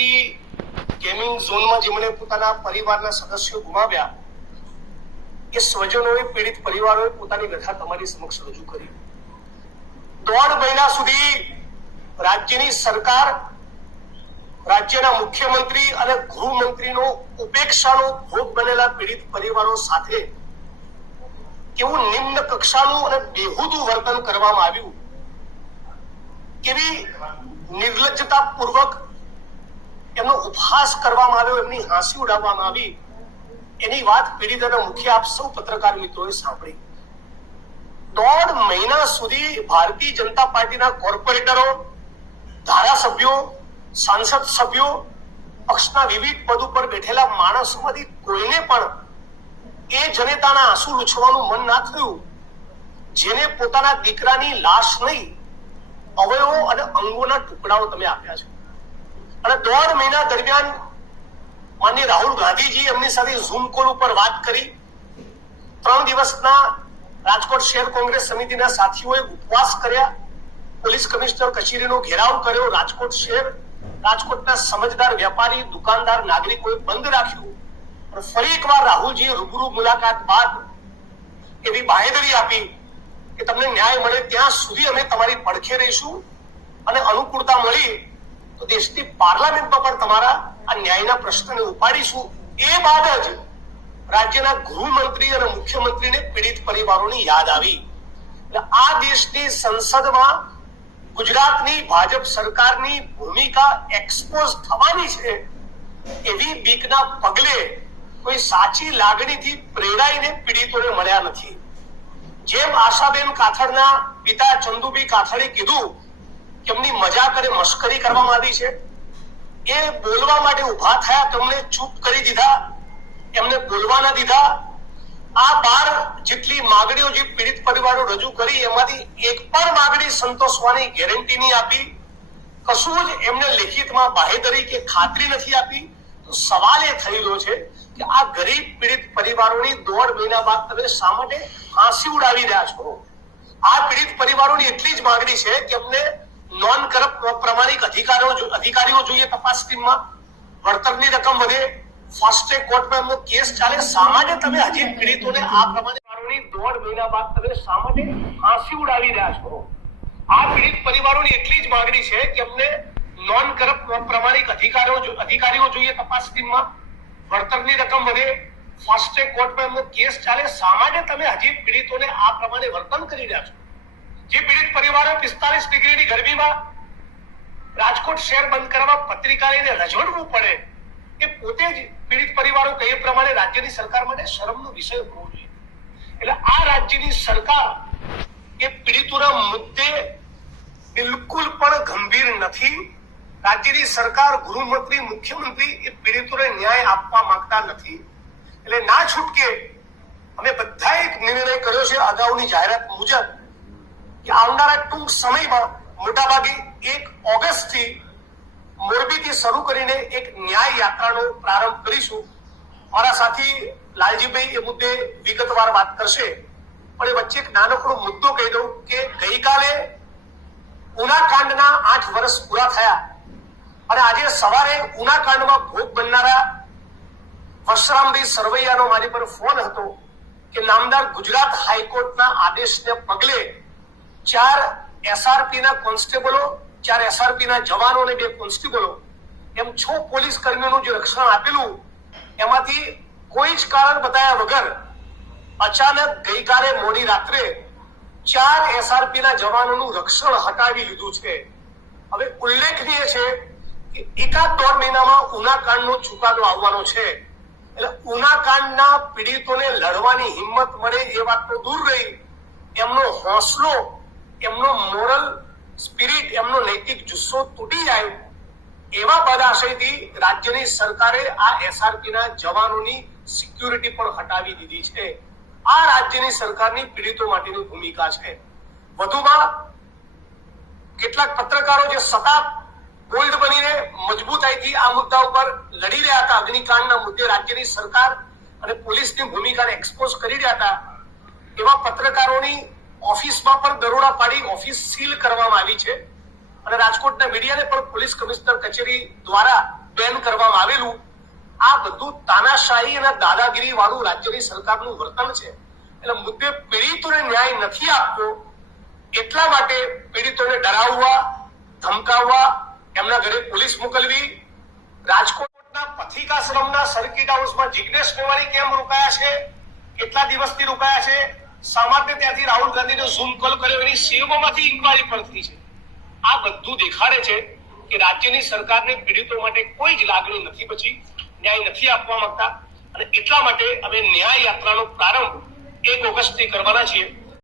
મોટી ગેમિંગ ઝોનમાં જેમણે પોતાના પરિવારના સદસ્યો ગુમાવ્યા એ સ્વજનોએ પીડિત પરિવારોએ પોતાની વ્યથા તમારી સમક્ષ રજૂ કરી દોઢ મહિના સુધી રાજ્યની સરકાર રાજ્યના મુખ્યમંત્રી અને ગૃહમંત્રીનો ઉપેક્ષાનો ભોગ બનેલા પીડિત પરિવારો સાથે કેવું નિમ્ન કક્ષાનું અને બેહુદું વર્તન કરવામાં આવ્યું કેવી પૂર્વક એમનો ઉપહાસ કરવામાં આવ્યો એમની હાંસી ઉડાવવામાં આવી એની વાત પીડિતાના મુખ્ય આપ સૌ પત્રકાર મિત્રોએ સાંભળી દોઢ મહિના સુધી ભારતીય જનતા પાર્ટીના કોર્પોરેટરો ધારાસભ્યો સાંસદ સભ્યો પક્ષના વિવિધ પદ ઉપર બેઠેલા માણસોમાંથી કોઈને પણ એ જનેતાના આંસુ લૂછવાનું મન ના થયું જેને પોતાના દીકરાની લાશ નહીં અવયવો અને અંગોના ટુકડાઓ તમે આપ્યા છે અને દોઢ મહિના દરમિયાન માન્ય રાહુલ ગાંધીજી એમની સાથે ઝૂમ કોલ ઉપર વાત કરી ત્રણ દિવસના રાજકોટ શહેર કોંગ્રેસ સમિતિના સાથીઓએ ઉપવાસ કર્યા પોલીસ કમિશનર કચેરીનો ઘેરાવ કર્યો રાજકોટ શહેર રાજકોટના સમજદાર વેપારી દુકાનદાર નાગરિકોએ બંધ રાખ્યું પણ ફરી એકવાર રાહુલજીએ રૂબરૂ મુલાકાત બાદ એવી બાહેદરી આપી કે તમને ન્યાય મળે ત્યાં સુધી અમે તમારી પડખે રહીશું અને અનુકૂળતા મળી તો દેશની પાર્લામેન્ટમાં પણ તમારા આ ન્યાયના પ્રશ્નને ઉપાડીશું એ બાદ જ રાજ્યના ગૃહમંત્રી અને મુખ્યમંત્રીને પીડિત પરિવારોની યાદ આવી એટલે આ દેશની સંસદમાં ગુજરાતની ભાજપ સરકારની ભૂમિકા એક્સપોઝ થવાની છે એવી બીકના પગલે કોઈ સાચી લાગણીથી પ્રેરાઈને પીડિતોને મળ્યા નથી જેમ આશાબેન કાથડના પિતા ચંદુબી કાથડે કીધું એમની મજાક અને મશ્કરી કરવામાં આવી છે એ બોલવા માટે ઉભા થયા તેમને ચૂપ કરી દીધા એમને બોલવા ના દીધા આ બાર જેટલી માંગણીઓ જે પીડિત પરિવારો રજૂ કરી એમાંથી એક પણ માંગણી સંતોષવાની ગેરંટી નહીં આપી કશું જ એમને લેખિતમાં બાહેધરી કે ખાતરી નથી આપી તો સવાલ એ થયેલો છે કે આ ગરીબ પીડિત પરિવારોની દોઢ મહિના બાદ તમે શા માટે હાંસી ઉડાવી રહ્યા છો આ પીડિત પરિવારોની એટલી જ માગણી છે કે અમને નોન કરપ્ટ પ્રમાણિક અધિકારીઓ અધિકારીઓ જોઈએ તપાસ ટીમમાં વળતરની રકમ વધે ફાસ્ટ કોર્ટમાં એમનો કેસ ચાલે સામાન્ય તમે હજી પીડિતોને આ પ્રમાણે દોઢ મહિના બાદ તમે સામાન્ય ફાંસી ઉડાવી રહ્યા છો આ પીડિત પરિવારોની એટલી જ માંગણી છે કે અમને નોન કરપ્ટ પ્રમાણિક અધિકારીઓ અધિકારીઓ જોઈએ તપાસ ટીમમાં વળતરની રકમ વધે ફાસ્ટ ટ્રેક કોર્ટમાં એમનો કેસ ચાલે સામાન્ય તમે હજી પીડિતોને આ પ્રમાણે વર્તન કરી રહ્યા છો જે પીડિત પરિવારો પિસ્તાલીસ ડિગ્રીની ગરમીમાં રાજકોટ શહેર બંધ કરવા પત્રિકારીને રજવડવું પડે એ પોતે જ પીડિત પરિવારો કહે પ્રમાણે રાજ્યની સરકાર માટે શરમનો વિષય હોવો જોઈએ એટલે આ રાજ્યની સરકાર એ પીડિતોના મુદ્દે બિલકુલ પણ ગંભીર નથી રાજ્યની સરકાર ગૃહમંત્રી મુખ્યમંત્રી એ પીડિતોને ન્યાય આપવા માંગતા નથી એટલે ના છૂટકે અમે બધા એક નિર્ણય કર્યો છે અગાઉની જાહેરાત મુજબ કે આવનારા ટૂંક સમયમાં મોટાભાગે એક ઓગસ્ટથી મોરબીથી શરૂ કરીને એક ન્યાય યાત્રાનો પ્રારંભ કરીશું મારા સાથી લાલજીભાઈ એ મુદ્દે વિગતવાર વાત કરશે પણ એ વચ્ચે એક નાનકડો મુદ્દો કહી દઉં કે ગઈકાલે ઉનાકાંડના આઠ વર્ષ પૂરા થયા અને આજે સવારે ઉનાકાંડમાં ભોગ બનનારા પરશુરામભાઈ સરવૈયાનો મારી પર ફોન હતો કે નામદાર ગુજરાત હાઈકોર્ટના આદેશને પગલે ચાર એસઆરપી ના કોન્સ્ટેબલો ચાર એસઆરપી ના જવાનો અને બે કોન્સ્ટેબલો એમ છ પોલીસ કર્મીઓનું જે રક્ષણ આપેલું એમાંથી કોઈ જ કારણ બતાવ્યા વગર અચાનક ગઈકાલે મોડી રાત્રે ચાર એસઆરપી ના જવાનોનું રક્ષણ હટાવી લીધું છે હવે ઉલ્લેખનીય છે કે એકાદ દોઢ મહિનામાં ઉનાકાંડનો ચુકાદો આવવાનો છે એટલે ઉનાકાંડના પીડિતોને લડવાની હિંમત મળે એ વાત તો દૂર રહી એમનો હોંસલો એમનો મોરલ સ્પિરિટ એમનો નૈતિક જુસ્સો તૂટી જાય એવા બાદ રાજ્યની સરકારે આ એસઆરપીના જવાનોની સિક્યુરિટી પણ હટાવી દીધી છે આ રાજ્યની સરકારની પીડિતો માટેની ભૂમિકા છે વધુમાં કેટલાક પત્રકારો જે સતા ગોલ્ડ બનીને મજબૂતાઈથી આ મુદ્દા ઉપર લડી રહ્યા હતા અગ્નિકાંડના મુદ્દે રાજ્યની સરકાર અને પોલીસની ભૂમિકાને એક્સપોઝ કરી રહ્યા હતા એવા પત્રકારોની ઓફિસમાં પણ દરોડા પાડી ઓફિસ સીલ કરવામાં આવી છે અને રાજકોટના મીડિયાને પણ પોલીસ કમિશનર કચેરી દ્વારા બેન કરવામાં આવેલું આ બધું તાનાશાહી અને દાદાગીરી વાળું રાજ્યની સરકારનું વર્તન છે એટલે મુદ્દે પીડિતોને ન્યાય નથી આપતો એટલા માટે પીડિતોને ડરાવવા ધમકાવવા એમના ઘરે પોલીસ મોકલવી રાજકોટના પથિકાશ્રમના સર્કિટ હાઉસમાં જિજ્ઞેશ મેવાણી કેમ રોકાયા છે કેટલા દિવસથી રોકાયા છે સામાન્ય ત્યાંથી રાહુલ ગાંધીનો ઝૂમ કોલ કર્યો એની સીએમઓમાંથી ઇન્કવાયરી પણ થઈ છે આ બધું દેખાડે છે કે રાજ્યની સરકારને પીડિતો માટે કોઈ જ લાગણી નથી પછી ન્યાય નથી આપવા માંગતા અને એટલા માટે અમે ન્યાય યાત્રાનો પ્રારંભ એક ઓગસ્ટથી કરવાના છીએ